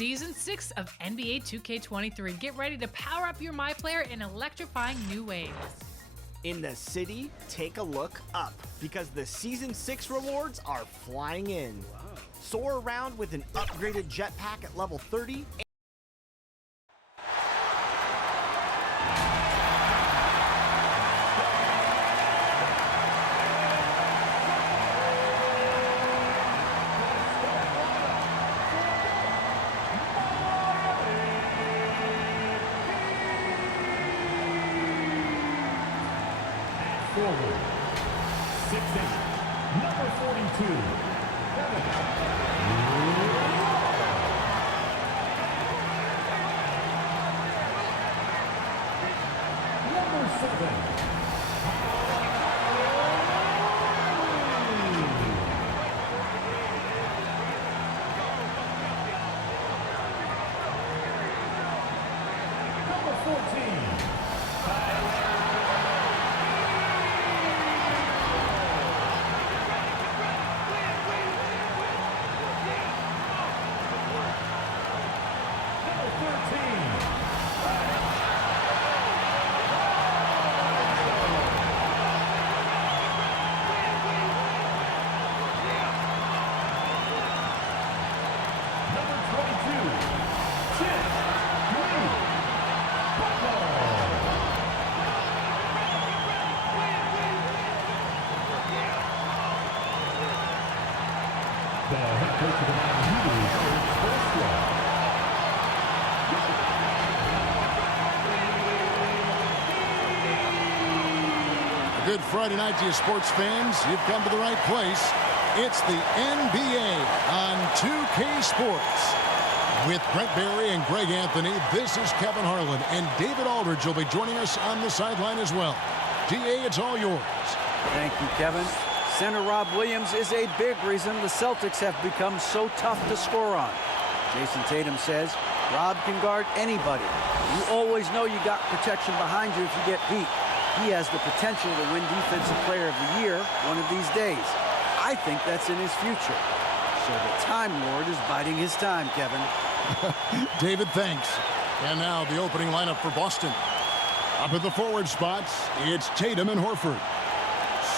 Season 6 of NBA 2K23. Get ready to power up your My Player in electrifying new ways. In the city, take a look up because the Season 6 rewards are flying in. Wow. Soar around with an upgraded jetpack at level 30. Forward, 6'8", number 42, number 7. Number 14. The head coach of the Miami Heat is first one. A good Friday night to you sports fans. You've come to the right place. It's the NBA on 2K Sports. With Brent Barry and Greg Anthony, this is Kevin Harlan, and David Aldridge will be joining us on the sideline as well. DA, it's all yours. Thank you, Kevin. Center Rob Williams is a big reason the Celtics have become so tough to score on. Jayson Tatum says Rob can guard anybody. You always know you got protection behind you if you get beat. He has the potential to win Defensive Player of the Year one of these days. I think that's in his future. So the Time Lord is biding his time, Kevin. David, thanks. And now the opening lineup for Boston. Up at the forward spots, it's Tatum and Horford.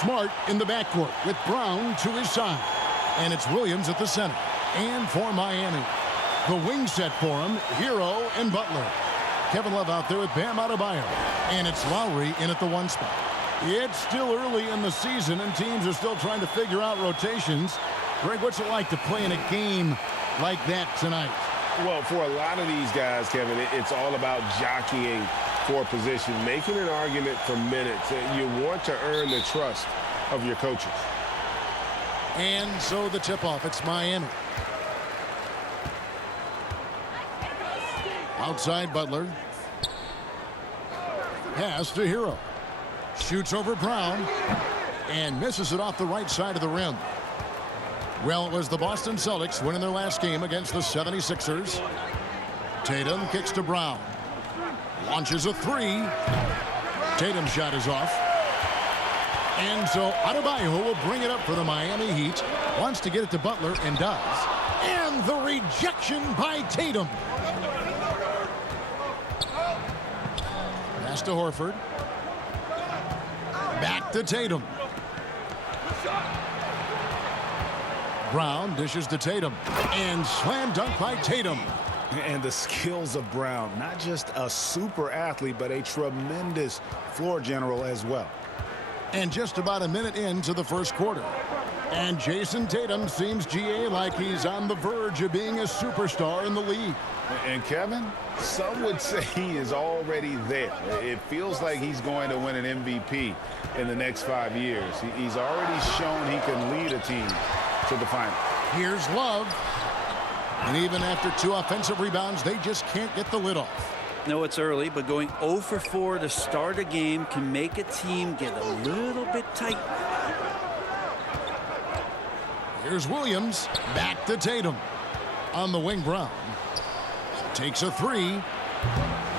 Smart in the backcourt with Brown to his side. And it's Williams at the center. And for Miami, the wing set for him, Hero and Butler. Kevin Love out there with Bam Adebayo. And it's Lowry in at the 1 spot. It's still early in the season, and teams are still trying to figure out rotations. Greg, what's it like to play in a game like that tonight? Well, for a lot of these guys, Kevin, it's all about jockeying for position, making an argument for minutes. You want to earn the trust of your coaches. And so the tip-off, it's Miami. Outside Butler. Pass to Hero. Shoots over Brown. And misses it off the right side of the rim. Well, it was the Boston Celtics winning their last game against the 76ers. Tatum kicks to Brown. Launches a 3. Tatum's shot is off. And so Adebayo will bring it up for the Miami Heat. Wants to get it to Butler and does. And the rejection by Tatum. Pass to Horford. Back to Tatum. Brown dishes to Tatum. And slam dunk by Tatum. And the skills of Brown, not just a super athlete, but a tremendous floor general as well. And just about a minute into the first quarter. And Jayson Tatum seems, GA, like he's on the verge of being a superstar in the league. And Kevin, some would say he is already there. It feels like he's going to win an MVP in the next 5 years. He's already shown he can lead a team to the final. Here's Love. And even after 2 offensive rebounds, they just can't get the lid off. No, it's early, but going 0 for 4 to start a game can make a team get a little bit tight. Here's Williams. Back to Tatum. On the wing, Brown. Takes a 3.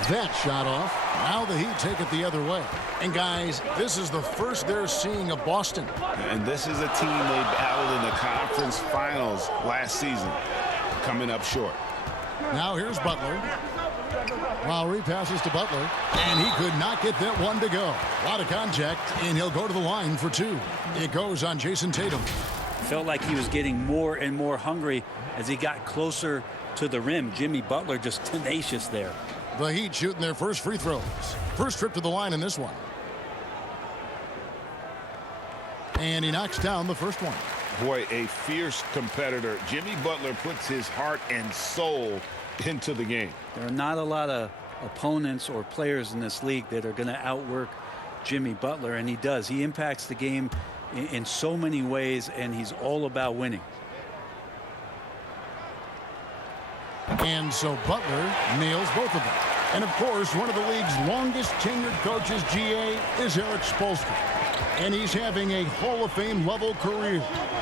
That shot off. Now the Heat take it the other way. And guys, this is the first they're seeing of Boston. And this is a team they battled in the conference finals last season. Coming up short. Now here's Butler. Lowry passes to Butler, and he could not get that one to go. A lot of contact, and he'll go to the line for two. It goes on Jayson Tatum. Felt like he was getting more and more hungry as he got closer to the rim. Jimmy Butler just tenacious there. The Heat shooting their first free throws. First trip to the line in this one. And he knocks down the first one. Boy, a fierce competitor. Jimmy Butler puts his heart and soul into the game. There are not a lot of opponents or players in this league that are going to outwork Jimmy Butler, and he does. He impacts the game in so many ways, and he's all about winning. And so Butler nails both of them. And of course, one of the league's longest tenured coaches, GA, is Eric Spoelstra. And he's having a Hall of Fame level career.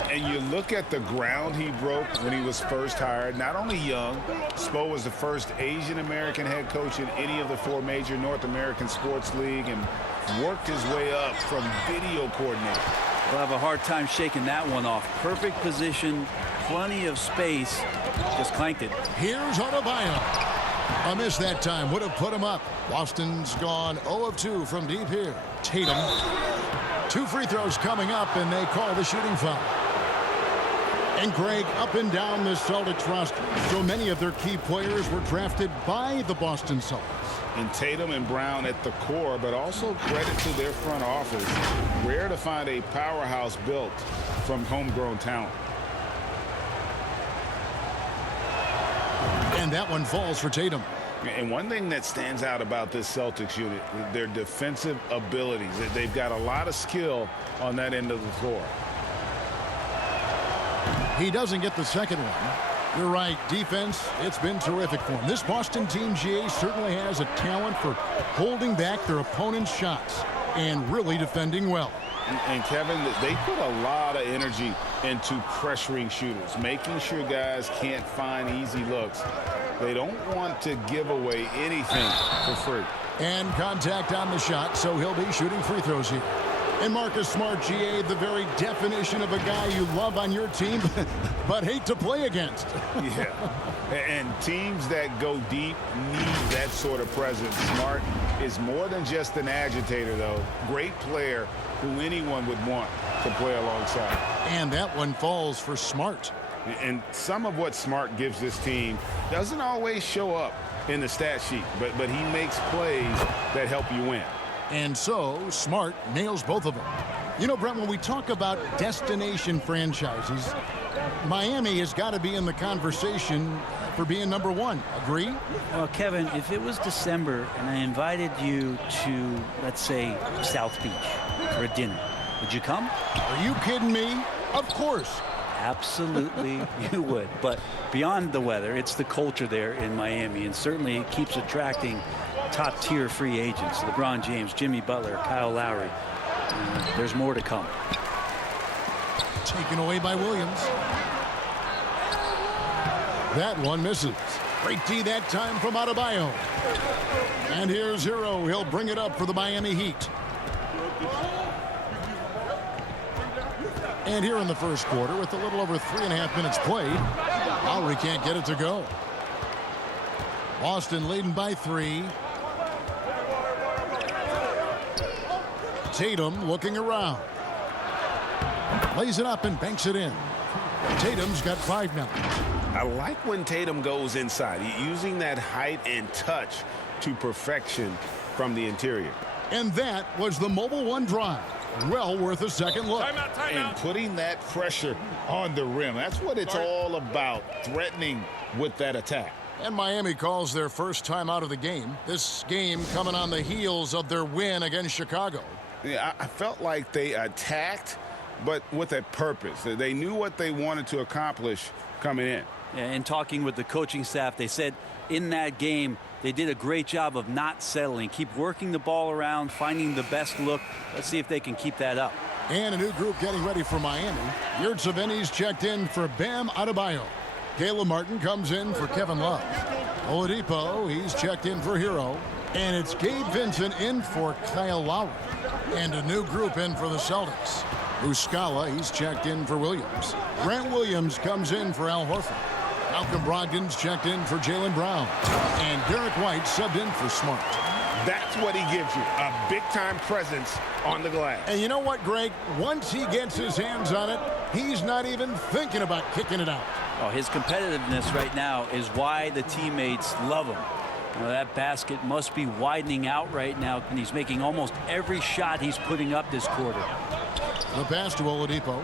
And you look at the ground he broke when he was first hired. Not only young, Spo was the first Asian American head coach in any of the 4 major North American sports league and worked his way up from video coordinator. We'll have a hard time shaking that one off. Perfect position, plenty of space, just clanked it. Here's Adebayo. A miss that time would have put him up. Boston's gone 0 of 2 from deep here. Tatum. 2 free throws coming up, and they call the shooting foul. And Greg, up and down the Celtics roster, so many of their key players were drafted by the Boston Celtics. And Tatum and Brown at the core, but also credit to their front office. Rare to find a powerhouse built from homegrown talent. And that one falls for Tatum. And one thing that stands out about this Celtics unit, their defensive abilities. They've got a lot of skill on that end of the floor. He doesn't get the second one. You're right. Defense, it's been terrific for him. This Boston team, GA, certainly has a talent for holding back their opponent's shots and really defending well. And Kevin, they put a lot of energy into pressuring shooters, making sure guys can't find easy looks. They don't want to give away anything for free. And contact on the shot, so he'll be shooting free throws here. And Marcus Smart, GA, the very definition of a guy you love on your team, but hate to play against. Yeah, and teams that go deep need that sort of presence. Smart is more than just an agitator, though. Great player who anyone would want to play alongside. And that one falls for Smart. And some of what Smart gives this team doesn't always show up in the stat sheet, but he makes plays that help you win. And so Smart nails both of them. You know, Brent, when we talk about destination franchises, Miami has got to be in the conversation for being #1. Agree? Well, Kevin, if it was December and I invited you to, let's say, South Beach for a dinner, would you come? Are you kidding me? Of course. Absolutely, you would. But beyond the weather, it's the culture there in Miami, and certainly it keeps attracting top-tier free agents. LeBron James, Jimmy Butler, Kyle Lowry. There's more to come. Taken away by Williams. That one misses. Great D that time from Adebayo. And here's Hero. He'll bring it up for the Miami Heat. And here in the first quarter, with a little over 3.5 minutes played, Lowry can't get it to go. Boston leading by 3. Tatum looking around. Lays it up and banks it in. Tatum's got 5 now. I like when Tatum goes inside, using that height and touch to perfection from the interior. And that was the Mobile One drive. Well worth a second look. And putting that pressure on the rim. That's what it's all about, threatening with that attack. And Miami calls their first time out of the game. This game coming on the heels of their win against Chicago. Yeah, I felt like they attacked, but with a purpose. They knew what they wanted to accomplish coming in. And talking with the coaching staff, they said in that game they did a great job of not settling. Keep working the ball around, finding the best look. Let's see if they can keep that up. And a new group getting ready for Miami. Yurtseven's checked in for Bam Adebayo. Caleb Martin comes in for Kevin Love. Oladipo, he's checked in for Hero. And it's Gabe Vincent in for Kyle Lowry. And a new group in for the Celtics. Muscala, he's checked in for Williams. Grant Williams comes in for Al Horford. Malcolm Brogdon's checked in for Jaylen Brown. And Derek White subbed in for Smart. That's what he gives you, a big-time presence on the glass. And you know what, Greg? Once he gets his hands on it, he's not even thinking about kicking it out. Oh, his competitiveness right now is why the teammates love him. You know, that basket must be widening out right now, and he's making almost every shot he's putting up this quarter. The pass to Oladipo.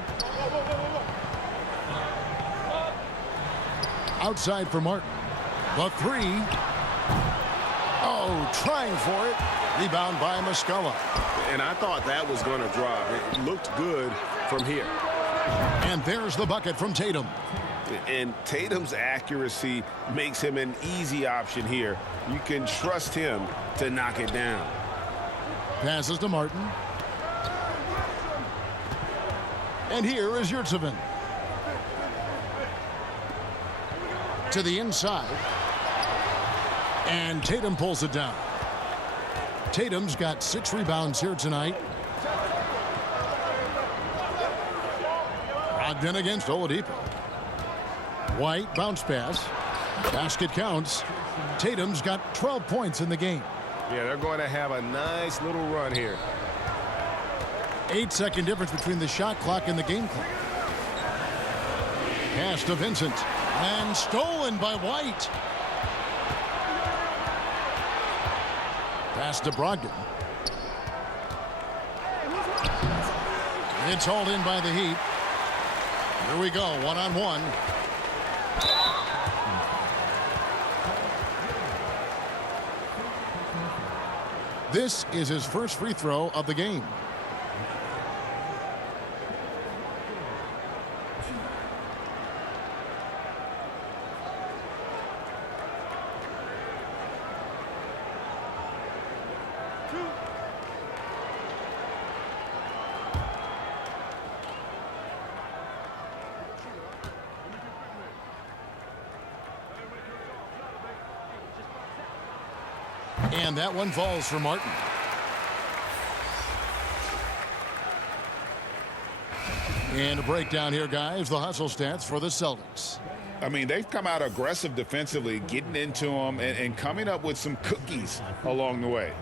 Outside for Martin. The three. Oh, trying for it. Rebound by Muscala. And I thought that was going to drop. It looked good from here. And there's the bucket from Tatum. And Tatum's accuracy makes him an easy option here. You can trust him to knock it down. Passes to Martin. And here is Yurtseven. To the inside. And Tatum pulls it down. Tatum's got 6 rebounds here tonight. Brogdon against Oladipo. White bounce pass. Basket counts. Tatum's got 12 points in the game. Yeah, they're going to have a nice little run here. 8-second difference between the shot clock and the game clock. Pass to Vincent. And stolen by White. Pass to Brogdon. It's hauled in by the Heat. Here we go, one-on-one. This is his first free throw of the game. And that one falls for Martin. And a breakdown here, guys. The hustle stats for the Celtics. I mean, they've come out aggressive defensively, getting into them and coming up with some cookies along the way.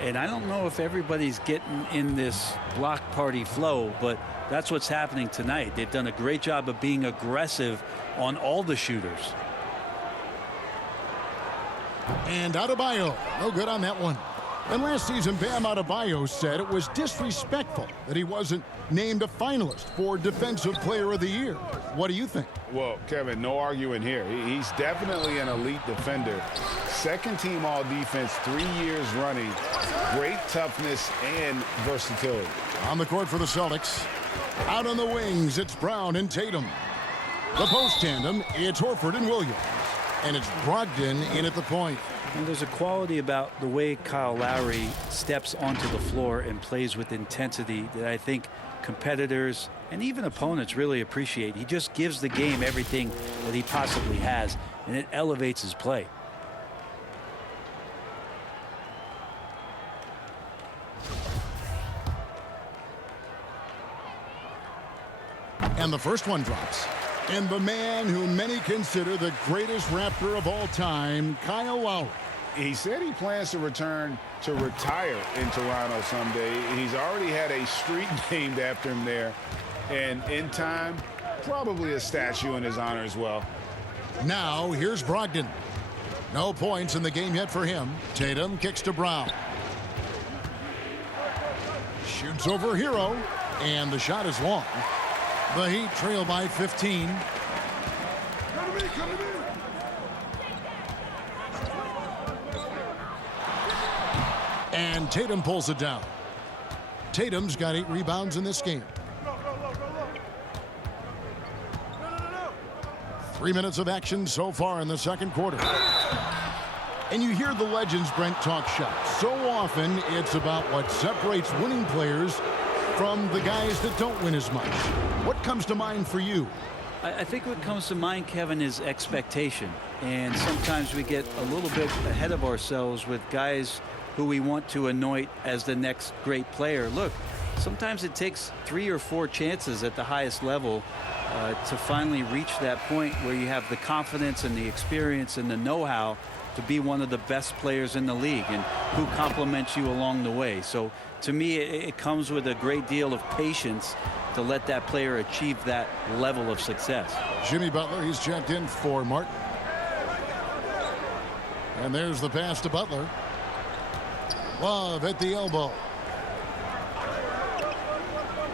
And I don't know if everybody's getting in this block party flow, but that's what's happening tonight. They've done a great job of being aggressive on all the shooters. And Adebayo, no good on that one. And last season, Bam Adebayo said it was disrespectful that he wasn't named a finalist for Defensive Player of the Year. What do you think? Well, Kevin, no arguing here. He's definitely an elite defender. Second team all defense 3 years running. Great toughness and versatility. On the court for the Celtics. Out on the wings, it's Brown and Tatum. The post tandem, it's Horford and Williams. And it's Brogdon in at the point. And there's a quality about the way Kyle Lowry steps onto the floor and plays with intensity that I think competitors and even opponents really appreciate. He just gives the game everything that he possibly has, and it elevates his play. And the first one drops. And the man who many consider the greatest Raptor of all time, Kyle Lowry. He said he plans to return to retire in Toronto someday. He's already had a street named after him there. And in time, probably a statue in his honor as well. Now, here's Brogdon. No points in the game yet for him. Tatum kicks to Brown. Shoots over Hero. And the shot is long. The Heat trail by 15. And Tatum pulls it down. Tatum's got 8 rebounds in this game. 3 minutes of action so far in the second quarter. And you hear the legends, Brent, talk shop. So often it's about what separates winning players from the guys that don't win as much. What comes to mind for you? I think what comes to mind, Kevin, is expectation. And sometimes we get a little bit ahead of ourselves with guys who we want to anoint as the next great player. Look, Sometimes it takes 3 or 4 chances at the highest level to finally reach that point where you have the confidence and the experience and the know-how to be one of the best players in the league, and who compliments you along the way. So to me, it comes with a great deal of patience to let that player achieve that level of success. Jimmy Butler, he's checked in for Martin. And there's the pass to Butler. Love at the elbow.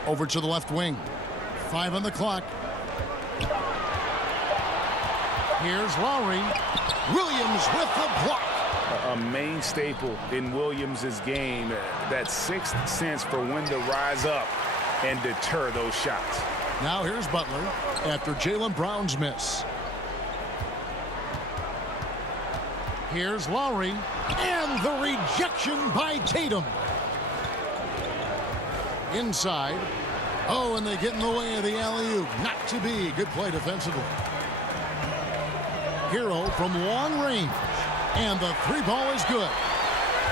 Over to the left wing. 5 on the clock. Here's Lowry. Williams with the block. A main staple in Williams' game, that sixth sense for when to rise up and deter those shots. Now here's Butler after Jaylen Brown's miss. Here's Lowry, and the rejection by Tatum. Inside. Oh, and they get in the way of the alley-oop. Not to be. Good play defensively. Hero from long range. And the 3-ball is good.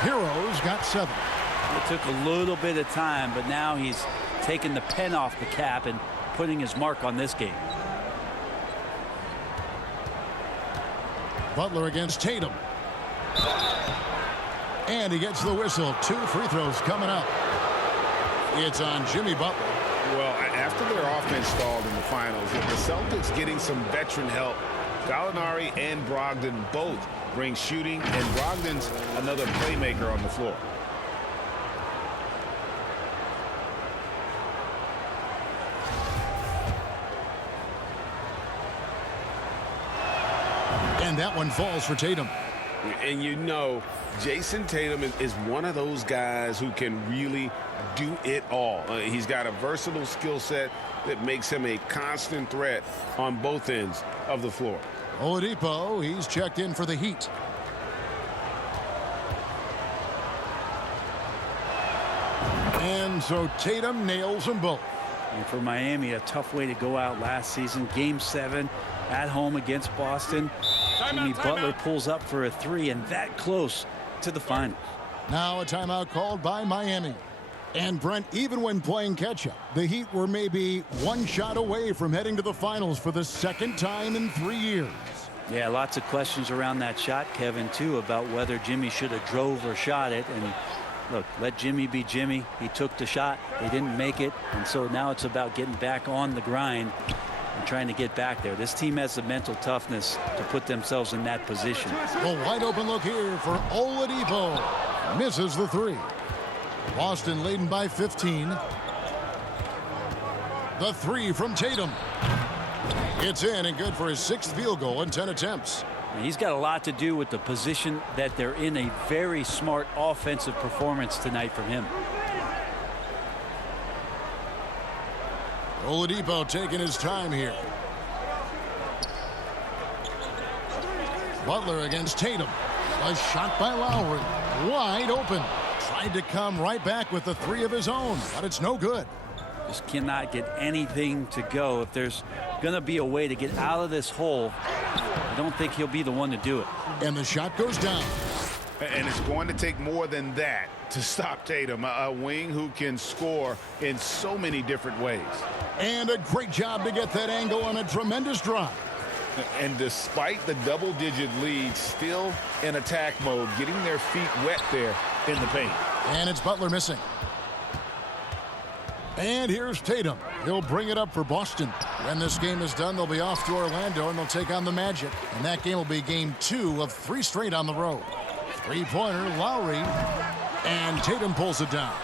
Hero's got 7. It took a little bit of time, but now he's taking the pen off the cap and putting his mark on this game. Butler against Tatum. And he gets the whistle. 2 free throws coming up. It's on Jimmy Butler. Well, after their offense stalled in the finals, the Celtics getting some veteran help. Gallinari and Brogdon both bring shooting, and Brogdon's another playmaker on the floor. And that one falls for Tatum. And you know, Jayson Tatum is one of those guys who can really do it all. He's got a versatile skill set that makes him a constant threat on both ends of the floor. Oladipo, he's checked in for the Heat. And so Tatum nails them both. And for Miami, a tough way to go out last season. Game 7 at home against Boston. Jimmy Butler pulls up for a 3, and that close to the finals. Now a timeout called by Miami. And Brent, even when playing catch-up, the Heat were maybe 1 shot away from heading to the finals for the 2nd time in 3 years. Yeah, lots of questions around that shot, Kevin, too, about whether Jimmy should have drove or shot it. And look, let Jimmy be Jimmy. He took the shot. He didn't make it. And so now it's about getting back on the grind and trying to get back there. This team has the mental toughness to put themselves in that position. A wide open look here for Oladipo. Misses the 3. Boston leading by 15. The 3 from Tatum. It's in and good for his 6th field goal in 10 attempts. And he's got a lot to do with the position that they're in. A very smart offensive performance tonight from him. Oladipo taking his time here. Butler against Tatum. A shot by Lowry. Wide open. Tried to come right back with the 3 of his own, but it's no good. Just cannot get anything to go. If there's going to be a way to get out of this hole, I don't think he'll be the one to do it. And the shot goes down. And it's going to take more than that to stop Tatum, a wing who can score in so many different ways. And a great job to get that angle on a tremendous drive. And despite the double-digit lead, still in attack mode, getting their feet wet there in the paint. And it's Butler missing. And here's Tatum. He'll bring it up for Boston. When this game is done, they'll be off to Orlando, and they'll take on the Magic. And that game will be game 2 of 3 straight on the road. 3-pointer, Lowry. And Tatum pulls it down.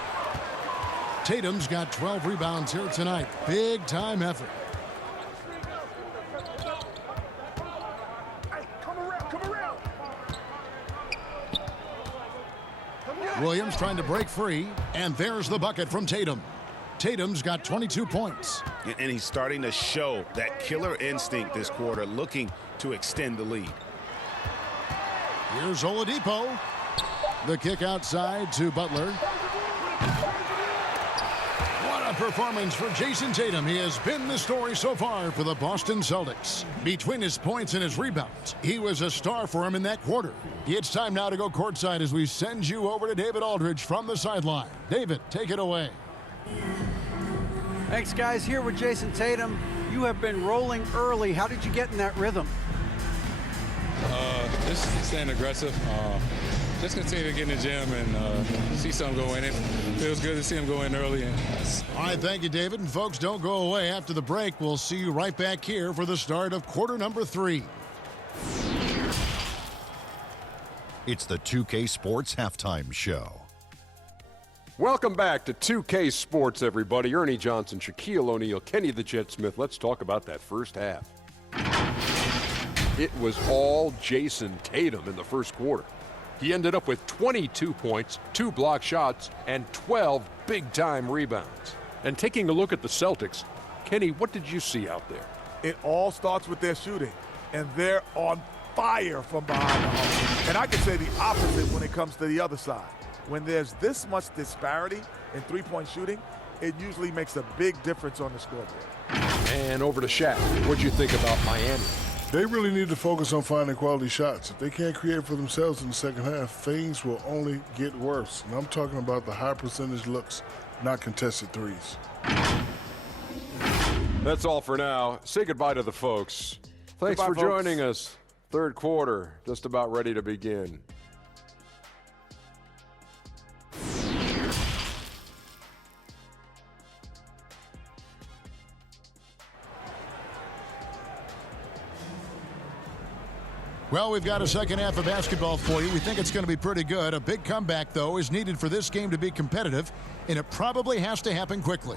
Tatum's got 12 rebounds here tonight. Big-time effort. Williams trying to break free, and there's the bucket from Tatum. Tatum's got 22 points. And he's starting to show that killer instinct this quarter, looking to extend the lead. Here's Oladipo. The kick outside to Butler. What a performance for Jayson Tatum. He has been the story so far for the Boston Celtics. Between his points and his rebounds, he was a star for him in that quarter. It's time now to go courtside as we send you over to David Aldridge from the sideline. David, take it away. Thanks, guys. Here with Jayson Tatum. You have been rolling early. How did you get in that rhythm? Just staying aggressive. Just continue to get in the gym and see something go in. It feels good to see him go in early. All right, thank you, David. And folks, don't go away. After the break, we'll see you right back here for the start of quarter number 3. It's the 2K Sports Halftime Show. Welcome back to 2K Sports, everybody. Ernie Johnson, Shaquille O'Neal, Kenny the Jet Smith. Let's talk about that first half. It was all Jayson Tatum in the first quarter. He ended up with 22 points, 2 block shots, and 12 big-time rebounds. And taking a look at the Celtics, Kenny, what did you see out there? It all starts with their shooting, and they're on fire from behind the arc. And I can say the opposite when it comes to the other side. When there's this much disparity in three-point shooting, it usually makes a big difference on the scoreboard. And over to Shaq. What'd you think about Miami? They really need to focus on finding quality shots. If they can't create for themselves in the second half, things will only get worse. And I'm talking about the high percentage looks, not contested threes. That's all for now. Say goodbye to the folks. Thanks Goodbye, for folks. joining us. Third quarter, just about ready to begin. Well, we've got a second half of basketball for you. We think it's going to be pretty good. A big comeback, though, is needed for this game to be competitive, and it probably has to happen quickly.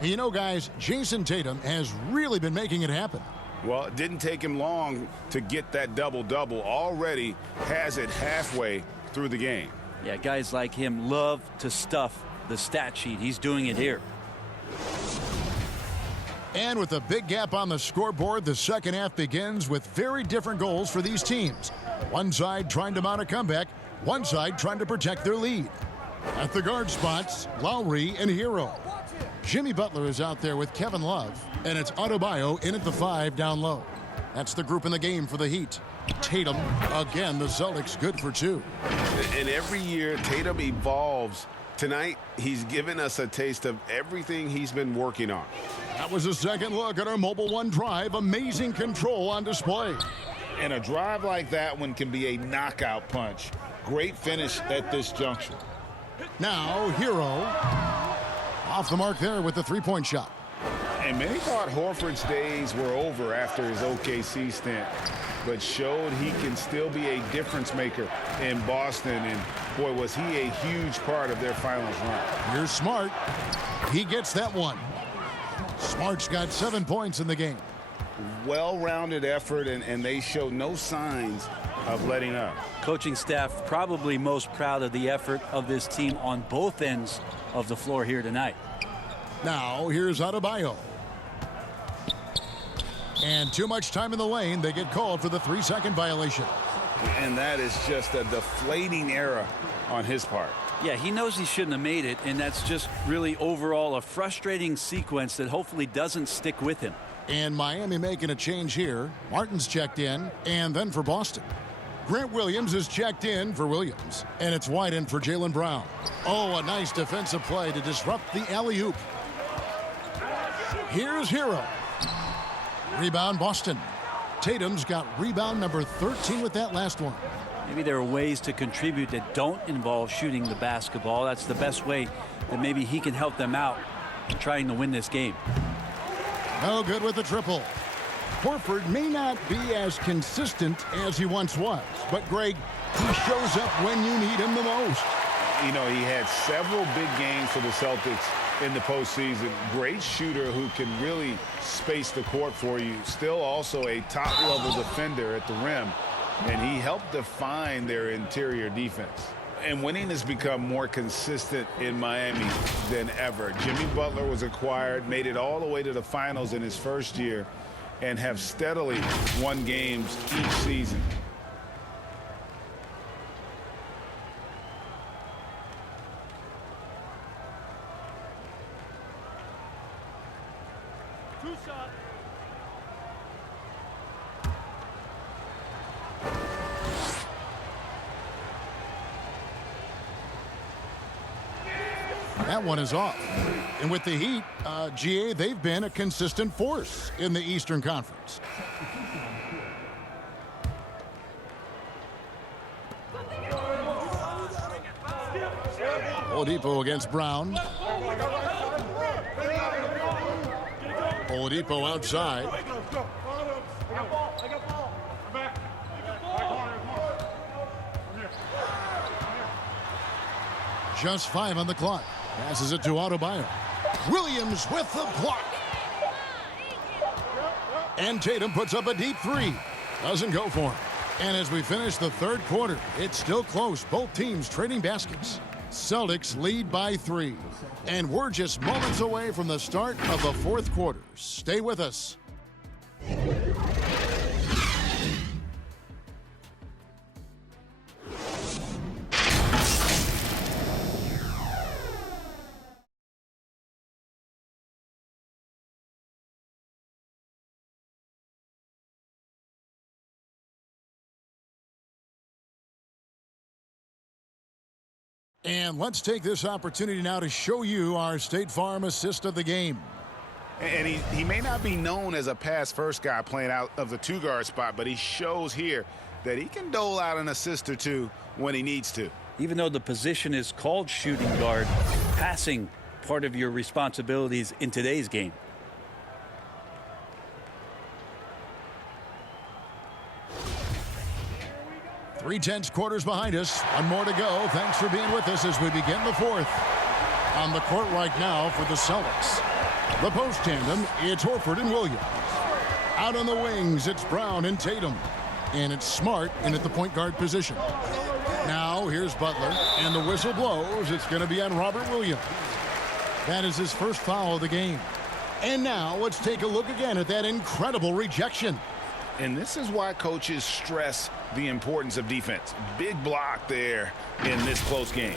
And you know, guys, Jayson Tatum has really been making it happen. Well, it didn't take him long to get that double-double. Already has it halfway through the game. Yeah, guys like him love to stuff the stat sheet. He's doing it here. And with a big gap on the scoreboard, the second half begins with very different goals for these teams. One side trying to mount a comeback, one side trying to protect their lead. At the guard spots, Lowry and Hero. Jimmy Butler is out there with Kevin Love, and it's Adebayo in at the 5 down low. That's the group in the game for the Heat. Tatum, again, the Celtics good for 2. And every year, Tatum evolves. Tonight, he's given us a taste of everything he's been working on. That was a second look at our Mobile One drive. Amazing control on display. And a drive like that one can be a knockout punch. Great finish at this juncture. Now, Hero. Off the mark there with the three-point shot. And many thought Horford's days were over after his OKC stint, but showed he can still be a difference maker in Boston. And boy, was he a huge part of their finals run. Here's Smart. He gets that one. Smart's got 7 points in the game. Well-rounded effort, and they show no signs of letting up. Coaching staff probably most proud of the effort of this team on both ends of the floor here tonight. Now, here's Adebayo. And too much time in the lane. They get called for the 3-second violation. And that is just a deflating error on his part. Yeah, he knows he shouldn't have made it, and that's just really overall a frustrating sequence that hopefully doesn't stick with him. And Miami making a change here. Martin's checked in, and then for Boston. Grant Williams is checked in for Williams, and it's wide in for Jaylen Brown. Oh, a nice defensive play to disrupt the alley-oop. Here's Hero. Rebound Boston. Tatum's got rebound number 13 with that last one. Maybe there are ways to contribute that don't involve shooting the basketball. That's the best way that maybe he can help them out in trying to win this game. No good with the triple. Horford may not be as consistent as he once was, but Greg, he shows up when you need him the most. You know, he had several big games for the Celtics in the postseason. Great shooter who can really space the court for you. Still also a top-level defender at the rim, and he helped define their interior defense. And winning has become more consistent in Miami than ever. Jimmy Butler was acquired, made it all the way to the finals in his first year, and have steadily won games each season. That one is off. And with the Heat, GA, they've been a consistent force in the Eastern Conference. Oladipo against Brown. Oladipo outside. Just 5 on the clock. Passes it to Adebayo. Williams with the block. And Tatum puts up a deep 3. Doesn't go for him. And as we finish the third quarter, it's still close. Both teams trading baskets. Celtics lead by 3. And we're just moments away from the start of the fourth quarter. Stay with us. And let's take this opportunity now to show you our State Farm assist of the game. And he may not be known as a pass-first guy playing out of the two-guard spot, but he shows here that he can dole out an assist or two when he needs to. Even though the position is called shooting guard, passing part of your responsibilities in today's game. Three tenths quarters behind us. One more to go. Thanks for being with us as we begin the fourth. On the court right now for the Celtics. The post tandem, it's Horford and Williams. Out on the wings, it's Brown and Tatum. And it's Smart in at the point guard position. Now here's Butler, and the whistle blows. It's going to be on Robert Williams. That is his first foul of the game. And now let's take a look again at that incredible rejection. And this is why coaches stress the importance of defense. Big block there in this close game.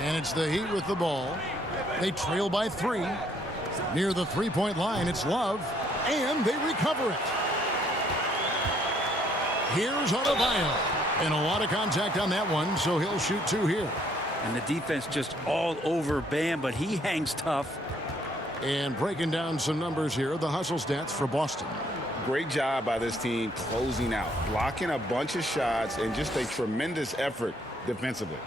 And it's the Heat with the ball. They trail by 3. Near the three-point line, it's Love. And they recover it. Here's Adebayo. And a lot of contact on that one, so he'll shoot 2 here. And the defense just all over Bam, but he hangs tough. And breaking down some numbers here, the hustle stats for Boston. Great job by this team closing out, blocking a bunch of shots, and just a tremendous effort defensively.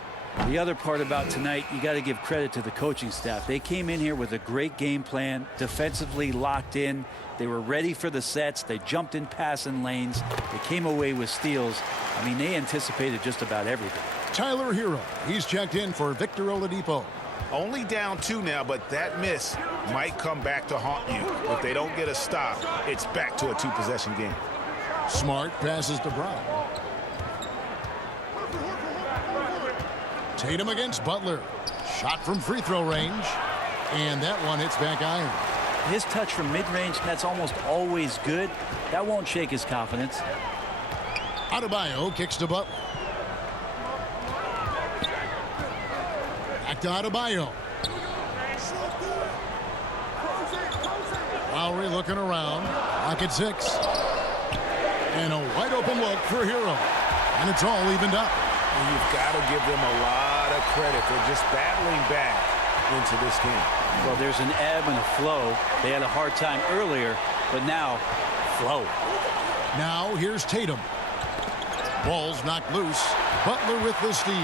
The other part about tonight, you got to give credit to the coaching staff. They came in here with a great game plan, defensively locked in. They were ready for the sets. They jumped in passing lanes. They came away with steals. I mean, they anticipated just about everything. Tyler Hero, he's checked in for Victor Oladipo. Only down 2 now, but that miss might come back to haunt you. If they don't get a stop, it's back to a 2-possession game. Smart passes to Brown. Tatum against Butler. Shot from free throw range. And that one hits back iron. His touch from mid-range, that's almost always good. That won't shake his confidence. Adebayo kicks to Butler. Back to Adebayo. Lowry looking around. Lock at 6. And a wide open look for Hero. And it's all evened up. And you've got to give them a lot of credit for just battling back into this game. Well, there's an ebb and a flow. They had a hard time earlier, but now, flow. Now here's Tatum. Ball's knocked loose. Butler with the steal.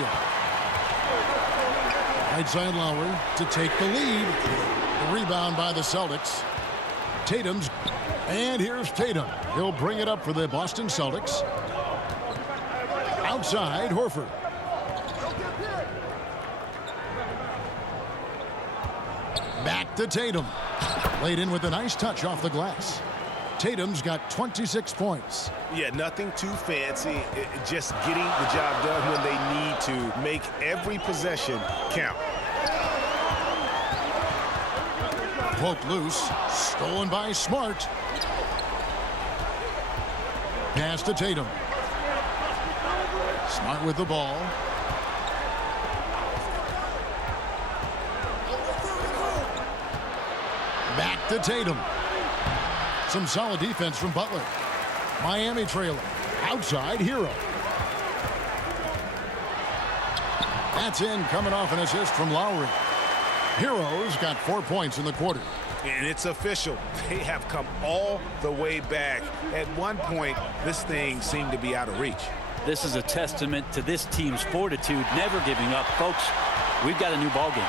Right side Lowry to take the lead. The rebound by the Celtics. Tatum's, and here's Tatum. He'll bring it up for the Boston Celtics. Outside, Horford. Back to Tatum. Laid in with a nice touch off the glass. Tatum's got 26 points. Yeah, nothing too fancy. Just getting the job done when they need to. Make every possession count. Poked loose. Stolen by Smart. Pass to Tatum. Smart with the ball. Back to Tatum. Some solid defense from Butler. Miami trailing. Outside, Hero. That's in, coming off an assist from Lowry. Hero's got 4 points in the quarter. And it's official. They have come all the way back. At one point, this thing seemed to be out of reach. This is a testament to this team's fortitude, never giving up. Folks, we've got a new ball game.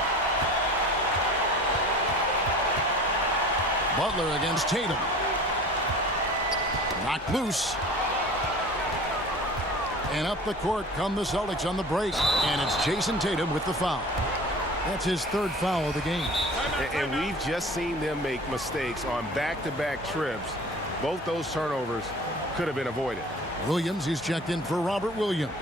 Butler against Tatum. Knocked loose. And up the court come the Celtics on the break. And it's Jayson Tatum with the foul. That's his third foul of the game. And we've just seen them make mistakes on back-to-back trips. Both those turnovers could have been avoided. Williams is checked in for Robert Williams.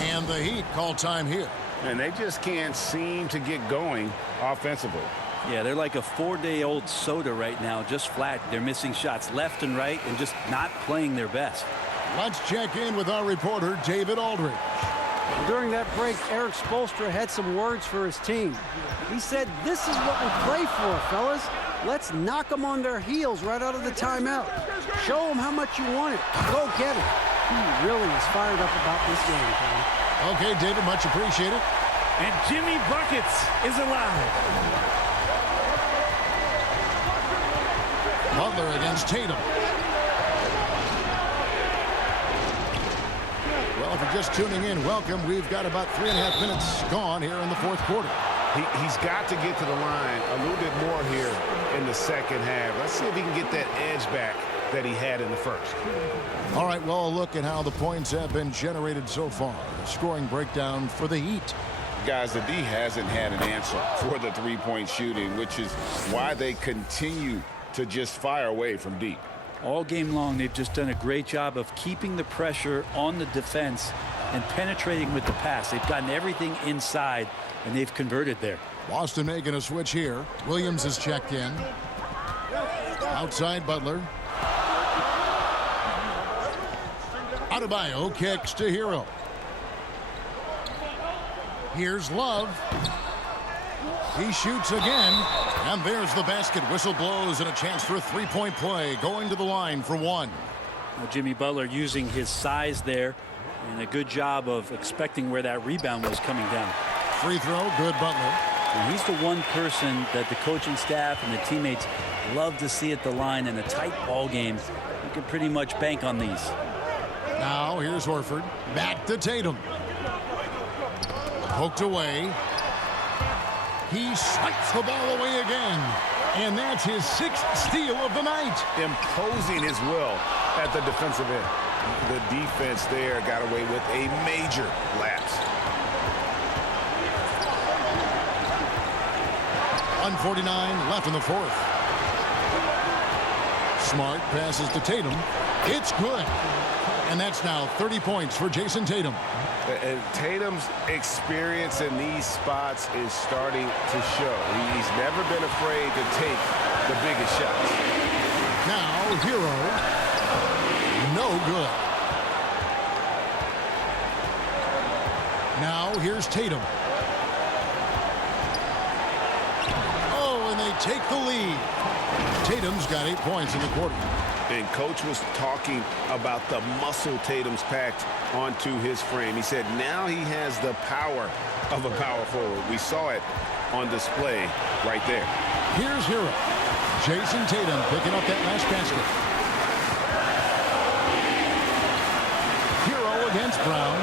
And the Heat call time here. And they just can't seem to get going offensively. Yeah, they're like a 4-day-old soda right now, just flat. They're missing shots left and right and just not playing their best. Let's check in with our reporter, David Aldridge. During that break, Eric Spoelstra had some words for his team. He said, "This is what we play for, fellas. Let's knock them on their heels right out of the timeout. Show them how much you want it. Go get it." He really is fired up about this game, Tom. Okay, David, much appreciated. And Jimmy Buckets is alive. Butler against Tatum. Well, if you're just tuning in, welcome. We've got about 3.5 minutes gone here in the fourth quarter. He's got to get to the line a little bit more here in the second half. Let's see if he can get that edge back that he had in the first. All right, well, a look at how the points have been generated so far. A scoring breakdown for the Heat. Guys, the D hasn't had an answer for the three-point shooting, which is why they continue to just fire away from deep. All game long, they've just done a great job of keeping the pressure on the defense and penetrating with the pass. They've gotten everything inside, and they've converted there. Boston making a switch here. Williams is checked in. Outside Butler. Adebayo kicks to Hero. Here's Love. He shoots again. And there's the basket. Whistle blows and a chance for a three-point play. Going to the line for one. Well, Jimmy Butler using his size there and a good job of expecting where that rebound was coming down. Free throw, good Butler. And he's the one person that the coaching staff and the teammates love to see at the line in a tight ball game. You can pretty much bank on these. Now here's Horford. Back to Tatum. Poked away. He swipes the ball away again. And that's his 6th steal of the night. Imposing his will at the defensive end. The defense there got away with a major lapse. 1:49 left in the fourth. Smart passes to Tatum. It's good. And that's now 30 points for Jayson Tatum. And Tatum's experience in these spots is starting to show. He's never been afraid to take the biggest shots. Now, Hero. No good. Now, here's Tatum. Oh, and they take the lead. Tatum's got 8 points in the quarter. And Coach was talking about the muscle Tatum's packed onto his frame. He said now he has the power of a power forward. We saw it on display right there. Here's Hero. Jayson Tatum picking up that last basket. Hero against Brown.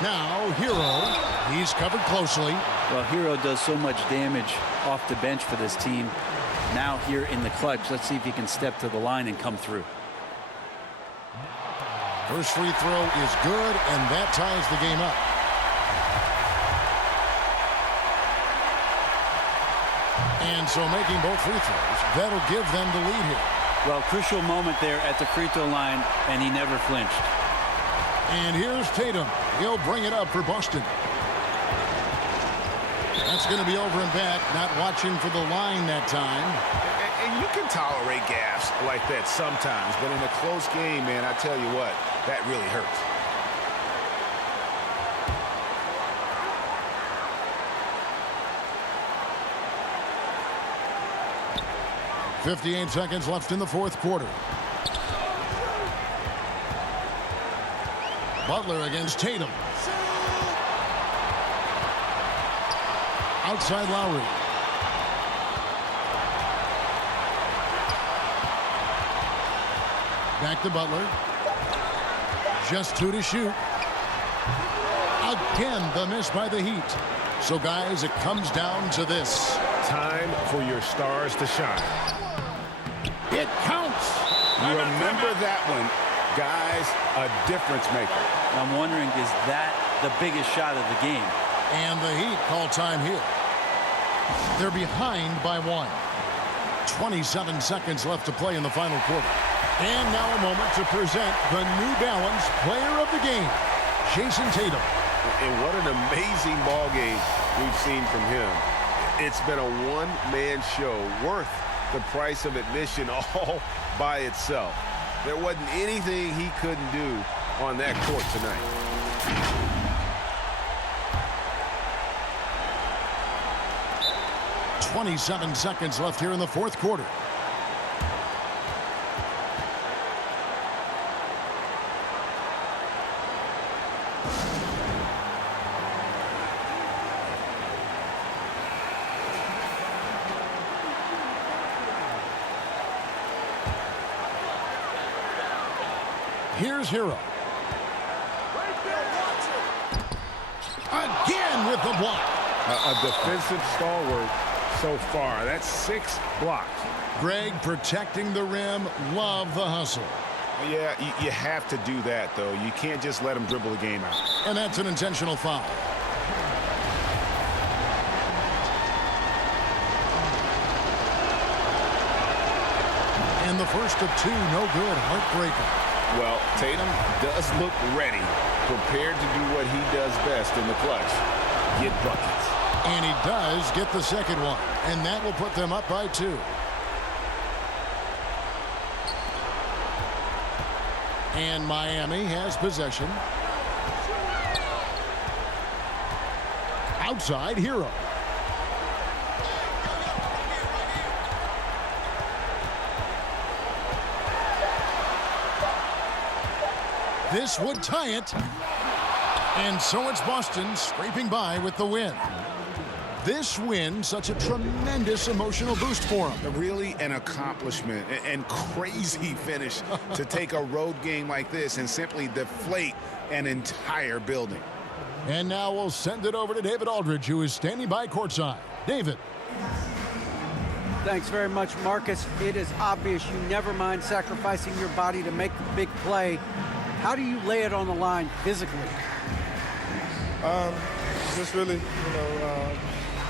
Now Hero. He's covered closely. Well, Hero does so much damage off the bench for this team. Now here in the clutch, let's see if he can step to the line and come through. First free throw is good, and that ties the game up. And so making both free throws, that'll give them the lead here. Well, crucial moment there at the free throw line, and he never flinched. And here's Tatum. He'll bring it up for Boston. That's going to be over and back. Not watching for the line that time. And you can tolerate gaffes like that sometimes, but in a close game, man, I tell you what, that really hurts. 58 seconds left in the fourth quarter. Butler against Tatum. Outside Lowry. Back to Butler. Just 2 to shoot. Again, the miss by the Heat. So, guys, it comes down to this. Time for your stars to shine. It counts. Remember that one. Guys, a difference maker. I'm wondering, is that the biggest shot of the game? And the Heat call time here. They're behind by 1. 27 seconds left to play in the final quarter. And now a moment to present the New Balance Player of the Game, Jayson Tatum. And what an amazing ball game we've seen from him. It's been a one-man show worth the price of admission all by itself. There wasn't anything he couldn't do on that court tonight. 27 seconds left here in the fourth quarter. Here's Hero. Again with the block. A defensive stalwart so far. That's 6 blocks. Greg protecting the rim. Love the hustle. Yeah, you have to do that, though. You can't just let him dribble the game out. And that's an intentional foul. And the first of 2, no good. Heartbreaker. Well, Tatum does look ready, prepared to do what he does best in the clutch, get buckets. And he does get the second one, and that will put them up by 2. And Miami has possession. Outside Hero. This would tie it. And so it's Boston scraping by with the win. This win, such a tremendous emotional boost for them. Really an accomplishment and crazy finish to take a road game like this and simply deflate an entire building. And now we'll send it over to David Aldridge, who is standing by courtside. David. Thanks very much, Marcus. It is obvious you never mind sacrificing your body to make the big play. How do you lay it on the line physically? Just really,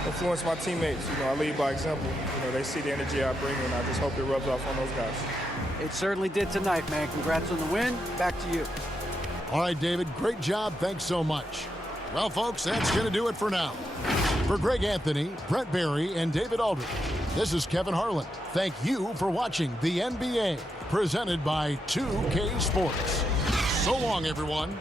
influence my teammates. I lead by example. They see the energy I bring, and I just hope it rubs off on those guys. It certainly did tonight, man. Congrats on the win. Back to you. All right, David, great job. Thanks so much. Well, folks, that's going to do it for now. For Greg Anthony, Brett Barry, and David Aldridge, this is Kevin Harlan. Thank you for watching the NBA, presented by 2K Sports. So long, everyone.